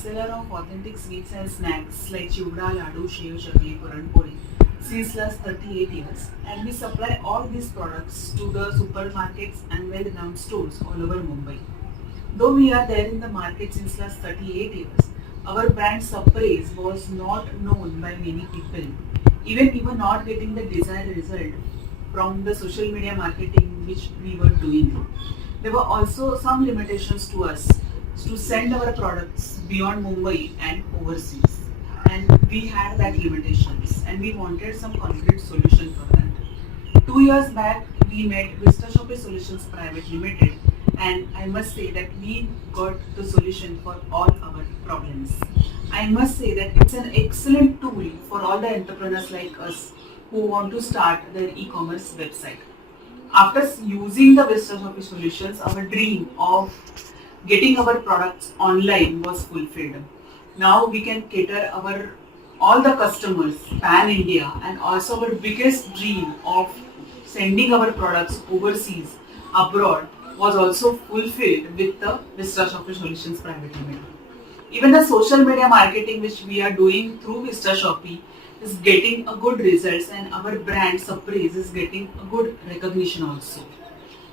wholesaler of authentic sweets and snacks like chivda, laddu, shev, chakli, puran since last 38 years, and we supply all these products to the supermarkets and well-renowned stores all over Mumbai. Though we are there in the market since last 38 years, our brand Sapre was not known by many people. Even we were not getting the desired result from the social media marketing which we were doing. There were also some limitations to us to send our products beyond Mumbai and overseas. And we had that limitations and we wanted some concrete solution for that. 2 years back, we met VistaShopee Solutions Private Limited, and I must say that we got the solution for all our problems. I must say that it's an excellent tool for all the entrepreneurs like us who want to start their e-commerce website. After using the VistaShopee solutions, our dream of getting our products online was fulfilled. Now we can cater our all the customers pan India, and also our biggest dream of sending our products overseas abroad was also fulfilled with the VistaShopee Solutions Private Limited. Even the social media marketing which we are doing through VistaShopee is getting a good results, and our brand Sapre is getting a good recognition also.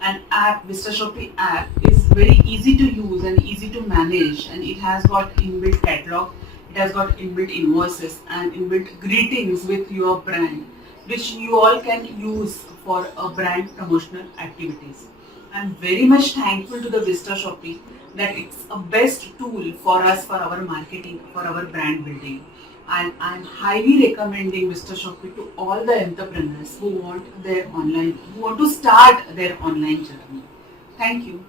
An app, VistaShopee app, is very easy to use and easy to manage, and it has got inbuilt catalog, it has got inbuilt invoices and inbuilt greetings with your brand, which you all can use for a brand promotional activities. I'm very much thankful to the VistaShopee that it's a best tool for us for our marketing, for our brand building. And I'm highly recommending VistaShopee to all the entrepreneurs who want to start their online journey. Thank you.